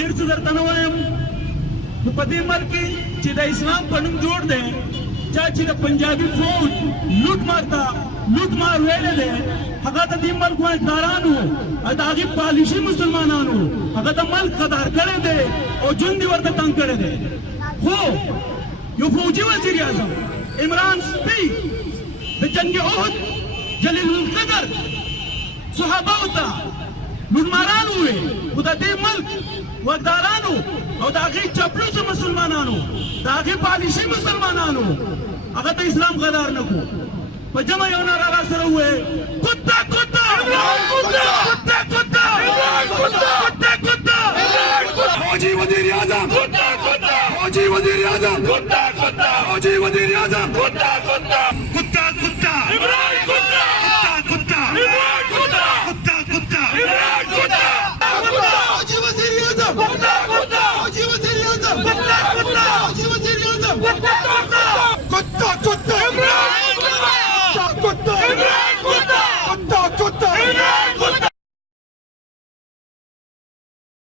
देर से दर तनवायम पति मर की चिदा इस्लाम पनुम जोड़ दे चाची द पंजाबी फौज लूट मार वेले दे हगात दी मल को दारानु अदागी पालिशी मुसलमानानु हगात मल कदार करे दे और जुंदी वर्त तंग करे दे हो यो फौजी वजीर आजम इमरान स्पी द जंग ओहद जलीलुल कदर सुहाबा होता लुटमारान हुए उदा दे मल वदारानु और दागी चपलू से मुसलमानानु दागी पालिशी मुसलमानानु अगर तो इस्लाम गदार न को पजमा योना रारा सर हुए कुत्ता कुत्ता कुत्ता कुत्ता कुत्ता कुत्ता फौजी वजीर आजम कुत्ता कुत्ता फौजी वजीर आजम कुत्ता कुत्ता फौजी वजीर आजम कुत्ता कुत्ता कुत्ता कुत्ता इमरान कुत्ता कुत्ता इमरान कुत्ता कुत्ता कुत्ता इमरान कुत्ता फौजी वजीर आजम कुत्ता कुत्ता फौजी वजीर आजम कुत्ता कुत्ता फौजी वजीर आजम कुत्ता कुत्ता